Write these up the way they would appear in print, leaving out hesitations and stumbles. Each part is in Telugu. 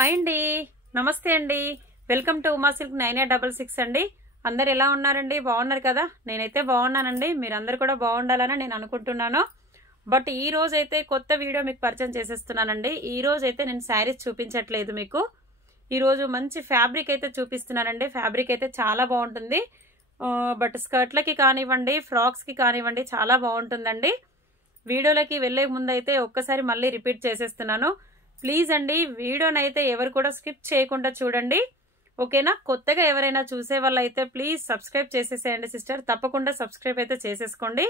హాయ్ అండి, నమస్తే అండి. వెల్కమ్ టు ఉమా సిల్క్ 9866 అండి. అందరు ఎలా ఉన్నారండి? బాగున్నారు కదా? నేనైతే బాగున్నానండి. మీరందరూ కూడా బాగుండాలని నేను అనుకుంటున్నాను. బట్ ఈ రోజు అయితే కొత్త వీడియో మీకు పరిచయం చేసేస్తున్నానండి. ఈ రోజు అయితే నేను శారీస్ చూపించట్లేదు మీకు. ఈ రోజు మంచి ఫ్యాబ్రిక్ అయితే చూపిస్తున్నానండి. ఫ్యాబ్రిక్ అయితే చాలా బాగుంటుంది. బట్ స్కర్ట్లకి కానివ్వండి, ఫ్రాక్స్కి కానివ్వండి చాలా బాగుంటుందండి. వీడియోలకి వెళ్లే ముందు అయితే ఒక్కసారి మళ్ళీ రిపీట్ చేసేస్తున్నాను. ప్లీజ్ అండి, వీడియోనైతే ఎవరు కూడా స్కిప్ చేయకుండా చూడండి, ఓకేనా? కొత్తగా ఎవరైనా చూసే వాళ్ళు అయితే ప్లీజ్ సబ్స్క్రైబ్ చేసేసేయండి సిస్టర్. తప్పకుండా సబ్స్క్రైబ్ అయితే చేసేసుకోండి.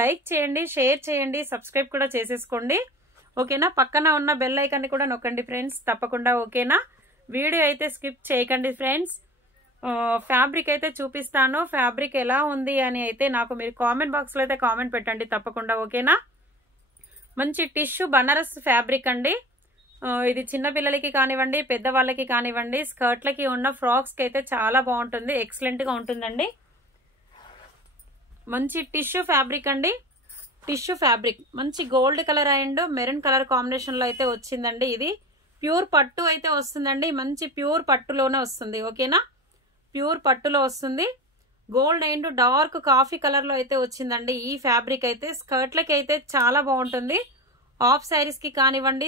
లైక్ చేయండి, షేర్ చేయండి, సబ్స్క్రైబ్ కూడా చేసేసుకోండి, ఓకేనా? పక్కన ఉన్న బెల్ ఐకాన్ని కూడా నొక్కండి ఫ్రెండ్స్, తప్పకుండా, ఓకేనా? వీడియో అయితే స్కిప్ చేయకండి ఫ్రెండ్స్. ఫ్యాబ్రిక్ అయితే చూపిస్తాను. ఫ్యాబ్రిక్ ఎలా ఉంది అని అయితే నాకు మీరు కామెంట్ బాక్స్లో అయితే కామెంట్ పెట్టండి తప్పకుండా, ఓకేనా? మంచి టిష్యూ బనారస్ ఫ్యాబ్రిక్ అండి. ఇది చిన్న పిల్లలకి కానివ్వండి, పెద్దవాళ్ళకి కానివ్వండి, స్కర్ట్లకి ఉన్న ఫ్రాక్స్కి అయితే చాలా బాగుంటుంది, ఎక్సలెంట్గా ఉంటుందండి. మంచి టిష్యూ ఫ్యాబ్రిక్ అండి. టిష్యూ ఫ్యాబ్రిక్ మంచి gold colour and maroon colour కాంబినేషన్లో అయితే వచ్చిందండి. ఇది ప్యూర్ పట్టు అయితే వస్తుందండి. మంచి ప్యూర్ పట్టులోనే వస్తుంది, ఓకేనా? ప్యూర్ పట్టులో వస్తుంది. గోల్డ్ అండ్ డార్క్ కాఫీ కలర్లో అయితే వచ్చిందండి ఈ ఫ్యాబ్రిక్ అయితే. స్కర్ట్లకి అయితే చాలా బాగుంటుంది. హాఫ్ శారీస్కి కానివ్వండి,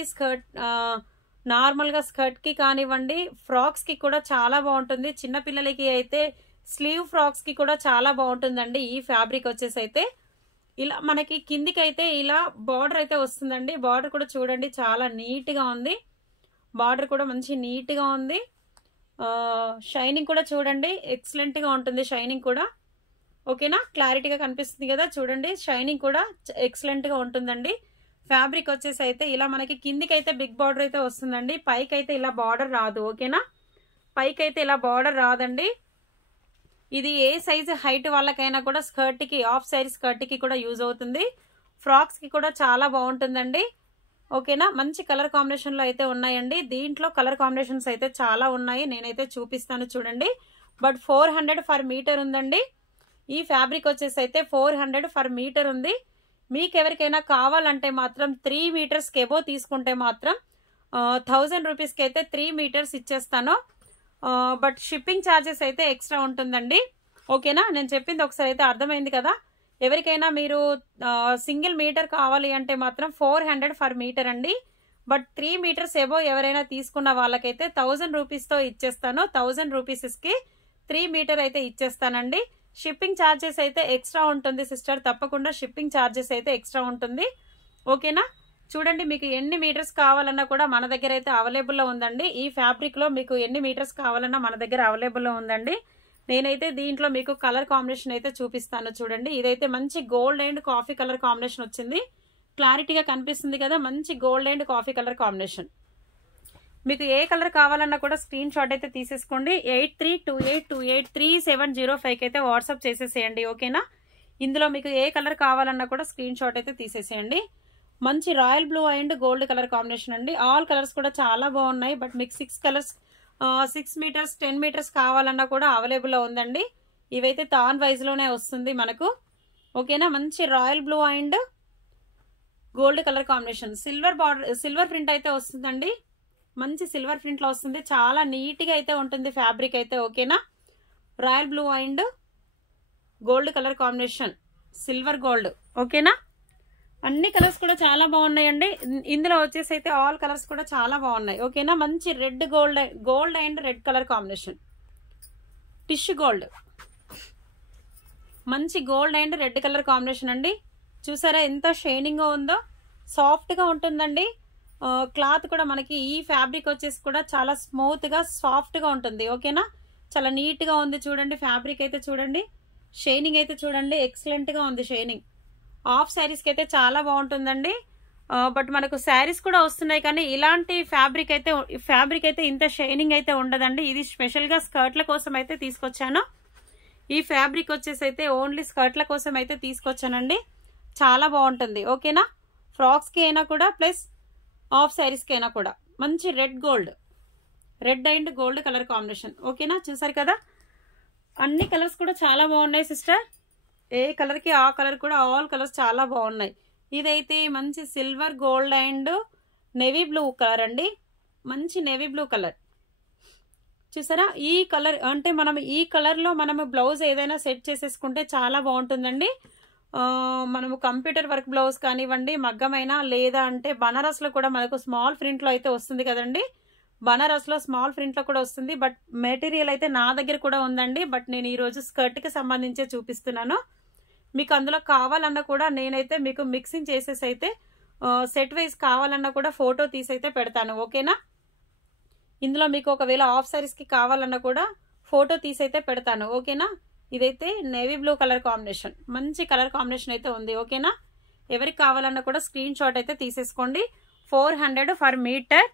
నార్మల్గా స్కర్ట్కి కానివ్వండి, ఫ్రాక్స్కి కూడా చాలా బాగుంటుంది. చిన్నపిల్లలకి అయితే స్లీవ్ ఫ్రాక్స్కి కూడా చాలా బాగుంటుందండి ఈ ఫ్యాబ్రిక్ వచ్చేసి అయితే. ఇలా మనకి కిందికి అయితే ఇలా బార్డర్ అయితే వస్తుందండి. బార్డర్ కూడా చూడండి చాలా నీట్గా ఉంది. బార్డర్ కూడా మంచి నీట్గా ఉంది. షైనింగ్ కూడా చూడండి ఎక్సలెంట్గా ఉంటుంది. షైనింగ్ కూడా ఓకేనా? క్లారిటీగా కనిపిస్తుంది కదా, చూడండి. షైనింగ్ కూడా ఎక్సలెంట్గా ఉంటుందండి. ఫ్యాబ్రిక్ వచ్చేసి అయితే ఇలా మనకి కిందికి అయితే బిగ్ బార్డర్ అయితే వస్తుందండి. పైకి అయితే ఇలా బార్డర్ రాదు, ఓకేనా? పైకి అయితే ఇలా బార్డర్ రాదండి. ఇది ఏ సైజు హైట్ వాళ్ళకైనా కూడా స్కర్ట్కి, హాఫ్ శారీ స్కర్ట్కి కూడా యూజ్ అవుతుంది. ఫ్రాక్స్కి కూడా చాలా బాగుంటుందండి, ఓకేనా? మంచి కలర్ కాంబినేషన్లో అయితే ఉన్నాయండి. దీంట్లో కలర్ కాంబినేషన్స్ అయితే చాలా ఉన్నాయి, నేనైతే చూపిస్తాను చూడండి. బట్ 400 ఫర్ మీటర్ ఉందండి. ఈ ఫ్యాబ్రిక్ వచ్చేసి అయితే 400 ఫర్ మీటర్ ఉంది. మీకు ఎవరికైనా కావాలంటే మాత్రం 3 మీటర్స్కి ఎబో తీసుకుంటే మాత్రం 1000 రూపీస్కి అయితే 3 మీటర్స్ ఇచ్చేస్తాను. బట్ షిప్పింగ్ ఛార్జెస్ అయితే ఎక్స్ట్రా ఉంటుందండి, ఓకేనా? నేను చెప్పింది ఒకసారి అయితే అర్థమైంది కదా. ఎవరికైనా మీరు సింగిల్ మీటర్ కావాలి అంటే మాత్రం 400 ఫర్ మీటర్ అండి. బట్ 3 మీటర్స్ ఎబో ఎవరైనా తీసుకున్న వాళ్ళకైతే 1000 రూపీస్తో ఇచ్చేస్తాను. 1000 రూపీస్కి 3 మీటర్ అయితే ఇచ్చేస్తానండి. షిప్పింగ్ ఛార్జెస్ అయితే ఎక్స్ట్రా ఉంటుంది సిస్టర్, తప్పకుండా షిప్పింగ్ ఛార్జెస్ అయితే ఎక్స్ట్రా ఉంటుంది, ఓకేనా? చూడండి, మీకు ఎన్ని మీటర్స్ కావాలన్నా కూడా మన దగ్గర అయితే అవైలబుల్లో ఉందండి. ఈ ఫ్యాబ్రిక్లో మీకు ఎన్ని మీటర్స్ కావాలన్నా మన దగ్గర అవైలబుల్లో ఉందండి. నేనైతే దీంట్లో మీకు కలర్ కాంబినేషన్ అయితే చూపిస్తాను చూడండి. ఇదైతే మంచి gold and coffee colour combination వచ్చింది. క్లారిటీగా కనిపిస్తుంది కదా, మంచి gold and coffee colour combination. మీకు ఏ కలర్ కావాలన్నా కూడా స్క్రీన్ షాట్ అయితే తీసేసుకోండి. 8328283705 అయితే వాట్సాప్ చేసేసేయండి, ఓకేనా? ఇందులో మీకు ఏ కలర్ కావాలన్నా కూడా స్క్రీన్ షాట్ అయితే తీసేసేయండి. మంచి royal blue and gold colour combination అండి. ఆల్ కలర్స్ కూడా చాలా బాగున్నాయి. బట్ మీకు 6 కలర్స్ 6 మీటర్స్ 10 మీటర్స్ కావాలన్నా కూడా అవైలబుల్లో ఉందండి. ఇవైతే తాన్ వైజ్లోనే వస్తుంది మనకు, ఓకేనా? మంచి royal blue and gold colour combination. Silver border, silver print అయితే వస్తుందండి. మంచి సిల్వర్ ప్రింట్లో వస్తుంది. చాలా నీట్గా అయితే ఉంటుంది ఫ్యాబ్రిక్ అయితే, ఓకేనా? Royal blue and gold colour combination, silver gold, ఓకేనా? అన్ని కలర్స్ కూడా చాలా బాగున్నాయండి. ఇందులో వచ్చేసి అయితే ఆల్ కలర్స్ కూడా చాలా బాగున్నాయి, ఓకేనా? మంచి red gold and red colour combination, tissue gold, మంచి gold and red colour combination అండి. చూసారా ఎంత షైనింగ్గా ఉందో? సాఫ్ట్గా ఉంటుందండి. క్లాత్ కూడా మనకి ఈ ఫ్యాబ్రిక్ వచ్చేసి కూడా చాలా స్మూత్గా సాఫ్ట్గా ఉంటుంది, ఓకేనా? చాలా నీట్గా ఉంది చూడండి. ఫ్యాబ్రిక్ అయితే చూడండి, షైనింగ్ అయితే చూడండి ఎక్సలెంట్గా ఉంది షైనింగ్. హాఫ్ శారీస్కి అయితే చాలా బాగుంటుందండి. బట్ మనకు శారీస్ కూడా వస్తున్నాయి కానీ ఇలాంటి ఫ్యాబ్రిక్ అయితే ఇంత షైనింగ్ అయితే ఉండదండి. ఇది స్పెషల్గా స్కర్ట్ల కోసం అయితే తీసుకొచ్చాను. ఈ ఫ్యాబ్రిక్ వచ్చేసి అయితే ఓన్లీ స్కర్ట్ల కోసం అయితే తీసుకొచ్చానండి. చాలా బాగుంటుంది, ఓకేనా? ఫ్రాక్స్కి అయినా కూడా ప్లస్ హాఫ్ శారీస్కి అయినా కూడా. మంచి red and gold colour combination, ఓకేనా? చూసారు కదా, అన్ని కలర్స్ కూడా చాలా బాగున్నాయి సిస్టర్. ఏ కలర్కి ఆ కలర్ కూడా ఆల్ కలర్స్ చాలా బాగున్నాయి. ఇదైతే మంచి silver gold and navy blue colour అండి. మంచి నేవీ బ్లూ కలర్ చూసారా. ఈ కలర్ అంటే మనం ఈ కలర్లో మనము బ్లౌజ్ ఏదైనా సెట్ చేసేసుకుంటే చాలా బాగుంటుందండి. మనము కంప్యూటర్ వర్క్ బ్లౌజ్ కానివ్వండి, మగ్గమైనా లేదా అంటే బనారస్లో కూడా మనకు స్మాల్ ప్రింట్లో అయితే వస్తుంది కదండి. బనారస్లో స్మాల్ ప్రింట్లో కూడా వస్తుంది. బట్ మెటీరియల్ అయితే నా దగ్గర కూడా ఉందండి. బట్ నేను ఈరోజు స్కర్ట్కి సంబంధించే చూపిస్తున్నాను. మీకు అందులో కావాలన్నా కూడా నేనైతే మీకు మిక్సింగ్ చేసేసి అయితే సెట్ వైజ్ కావాలన్నా కూడా ఫోటో తీసి అయితే పెడతాను. ఓకేనా. ఇందులో మీకు ఒకవేళ ఆఫ్ సారీస్కి కావాలన్నా కూడా ఫోటో తీసి అయితే పెడతాను. ఓకేనా. ఇదైతే నేవీ బ్లూ కలర్ కాంబినేషన్, మంచి కలర్ కాంబినేషన్ అయితే ఉంది. ఓకేనా. ఎవరికి కావాలన్నా కూడా స్క్రీన్ షాట్ అయితే తీసేసుకోండి. 400 ఫర్ మీటర్.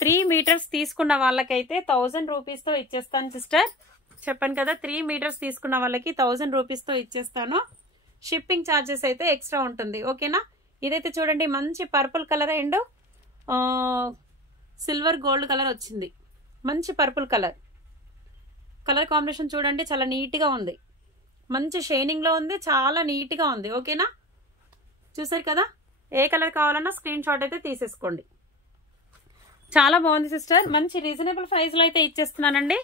3 మీటర్స్ తీసుకున్న వాళ్ళకైతే 1000 రూపీస్తో ఇచ్చేస్తాను సిస్టర్. చెప్పాను కదా 3 మీటర్స్ తీసుకున్న వాళ్ళకి 1000 రూపీస్తో ఇచ్చేస్తాను. షిప్పింగ్ ఛార్జెస్ అయితే ఎక్స్ట్రా ఉంటుంది. ఓకేనా. ఇదైతే చూడండి మంచి purple colour and silver gold colour వచ్చింది. మంచి పర్పుల్ కలర్ కాంబినేషన్ చూడండి, చాలా నీట్గా ఉంది. మంచి షైనింగ్లో ఉంది, చాలా నీట్గా ఉంది. ఓకేనా. చూసారు కదా. ఏ కలర్ కావాలన్నా స్క్రీన్ షాట్ అయితే తీసేసుకోండి. చాలా బాగుంది సిస్టర్. మంచి రీజనబుల్ ప్రైస్లో అయితే ఇచ్చేస్తున్నానండి.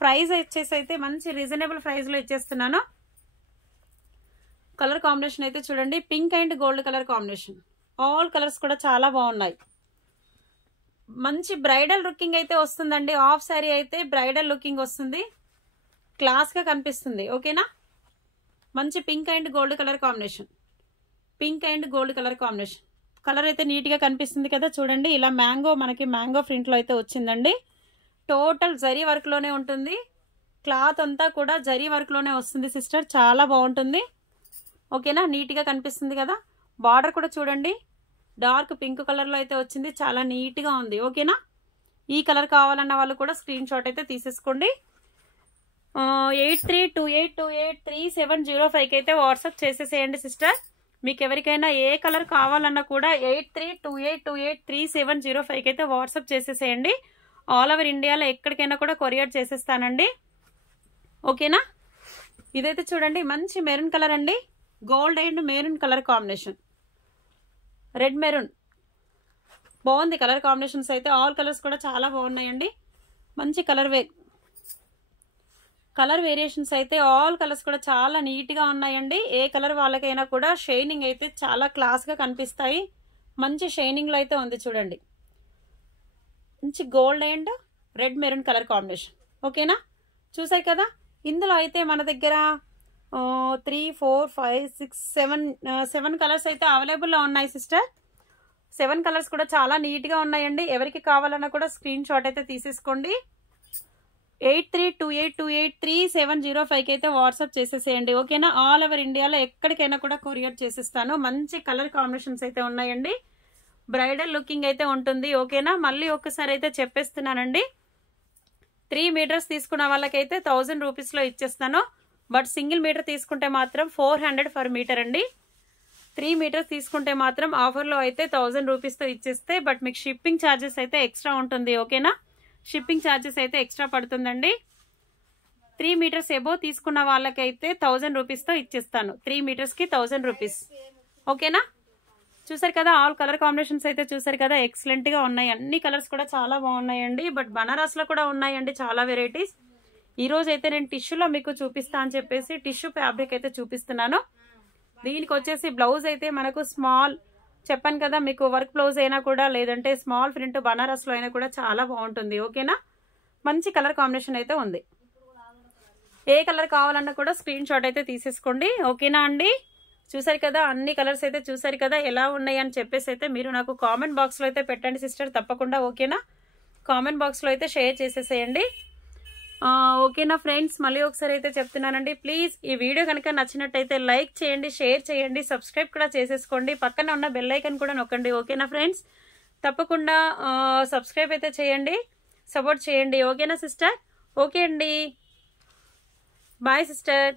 ప్రైస్ వచ్చేసి అయితే మంచి రీజనబుల్ ప్రైస్లో ఇచ్చేస్తున్నాను. కలర్ కాంబినేషన్ అయితే చూడండి, pink and gold colour combination. All colours కూడా చాలా బాగున్నాయి. మంచి బ్రైడల్ లుకింగ్ అయితే వస్తుందండి. ఆఫ్ శారీ అయితే బ్రైడల్ లుకింగ్ వస్తుంది, క్లాస్గా కనిపిస్తుంది. ఓకేనా. మంచి pink and gold colour combination. Pink and gold colour combination. Colour అయితే నీట్గా కనిపిస్తుంది కదా. చూడండి ఇలా మనకి మ్యాంగో ప్రింట్లో అయితే వచ్చిందండి. టోటల్ జరీ వర్క్లోనే ఉంటుంది. క్లాత్ అంతా కూడా జరీ వర్క్లోనే వస్తుంది సిస్టర్. చాలా బాగుంటుంది. ఓకేనా. నీట్గా కనిపిస్తుంది కదా. బార్డర్ కూడా చూడండి డార్క్ పింక్ కలర్లో అయితే వచ్చింది, చాలా నీట్గా ఉంది. ఓకేనా. ఈ కలర్ కావాలన్న వాళ్ళు కూడా స్క్రీన్ షాట్ అయితే తీసేసుకోండి. 8328283705కి అయితే వాట్సాప్ చేసేసేయండి సిస్టర్. మీకు ఎవరికైనా ఏ కలర్ కావాలన్నా కూడా 8328283705కి అయితే వాట్సాప్ చేసేసేయండి. ఆల్ ఓవర్ ఇండియాలో ఎక్కడికైనా కూడా కొరియర్ చేసేస్తానండి. ఓకేనా. ఇదైతే చూడండి మంచి మెరూన్ కలర్ అండి. Gold and maroon colour combination, red maroon. బాగుంది కలర్ కాంబినేషన్స్ అయితే. ఆల్ కలర్స్ కూడా చాలా బాగున్నాయండి. మంచి కలర్ వేరియేషన్స్ అయితే ఆల్ కలర్స్ కూడా చాలా నీట్గా ఉన్నాయండి. ఏ కలర్ వాళ్ళకైనా కూడా షైనింగ్ అయితే చాలా క్లాస్గా కనిపిస్తాయి. మంచి షైనింగ్లో అయితే ఉంది చూడండి. మంచి gold and red maroon colour combination. ఓకేనా. చూసాయి కదా. ఇందులో అయితే మన దగ్గర 3, 4, 5, 6, 7 కలర్స్ అయితే అవైలబుల్లో ఉన్నాయి సిస్టర్. 7 కలర్స్ కూడా చాలా నీట్గా ఉన్నాయండి. ఎవరికి కావాలన్నా కూడా స్క్రీన్ షాట్ అయితే తీసేసుకోండి. 8328283705కి అయితే వాట్సాప్ చేసేసేయండి. ఓకేనా. ఆల్ ఓవర్ ఇండియాలో ఎక్కడికైనా కూడా కొరియర్ చేసేస్తాను. మంచి కలర్ కాంబినేషన్స్ అయితే ఉన్నాయండి. బ్రైడల్ లుకింగ్ అయితే ఉంటుంది. ఓకేనా. మళ్ళీ ఒక్కసారి అయితే చెప్పేస్తున్నానండి. 3 మీటర్స్ తీసుకున్న వాళ్ళకైతే 1000 రూపీస్లో ఇచ్చేస్తాను. బట్ సింగిల్ మీటర్ తీసుకుంటే మాత్రం 400 ఫర్ మీటర్ అండి. 3 మీటర్స్ తీసుకుంటే మాత్రం ఆఫర్లో అయితే 1000 రూపీస్తో ఇచ్చేస్తే, బట్ మీకు షిప్పింగ్ ఛార్జెస్ అయితే ఎక్స్ట్రా ఉంటుంది. ఓకేనా. షిప్పింగ్ ఛార్జెస్ అయితే ఎక్స్ట్రా పడుతుందండి. 3 మీటర్స్ ఎబో తీసుకున్న వాళ్ళకైతే 1000 రూపీస్తో ఇచ్చేస్తాను. 3 మీటర్స్కి 1000 రూపీస్. ఓకేనా. చూసారు కదా. ఆల్ కలర్ కాంబినేషన్స్ అయితే చూసారు కదా. ఎక్సలెంట్గా ఉన్నాయి. అన్ని కలర్స్ కూడా చాలా బాగున్నాయండి. బట్ బనారస్లో కూడా ఉన్నాయండి చాలా వెరైటీస్. ఈరోజు అయితే నేను టిష్యూలో మీకు చూపిస్తా అని చెప్పేసి టిష్యూ ఫ్యాబ్రిక్ అయితే చూపిస్తున్నాను. దీనికి వచ్చేసి బ్లౌజ్ అయితే మనకు స్మాల్, చెప్పాను కదా మీకు వర్క్ బ్లౌజ్ అయినా కూడా లేదంటే స్మాల్ ప్రింట్ బనారస్లో అయినా కూడా చాలా బాగుంటుంది. ఓకేనా. మంచి కలర్ కాంబినేషన్ అయితే ఉంది. ఏ కలర్ కావాలన్నా కూడా స్క్రీన్ షాట్ అయితే తీసేసుకోండి. ఓకేనా అండి. చూసారు కదా. అన్ని కలర్స్ అయితే చూసారు కదా ఎలా ఉన్నాయి అని చెప్పేసి అయితే మీరు నాకు కామెంట్ బాక్స్లో అయితే పెట్టండి సిస్టర్ తప్పకుండా. ఓకేనా. కామెంట్ బాక్స్లో అయితే షేర్ చేసేసేయండి. ఓకేనా ఫ్రెండ్స్. మళ్ళీ ఒకసారి అయితే చెప్తున్నానండి. ప్లీజ్ ఈ వీడియో కనుక నచ్చినట్టయితే లైక్ చేయండి, షేర్ చేయండి, సబ్స్క్రైబ్ కూడా చేసేసుకోండి. పక్కన ఉన్న బెల్ ఐకాన్ కూడా నొక్కండి. ఓకేనా ఫ్రెండ్స్. తప్పకుండా సబ్స్క్రైబ్ అయితే చేయండి, సపోర్ట్ చేయండి. ఓకేనా సిస్టర్. ఓకే అండి. Bye sister.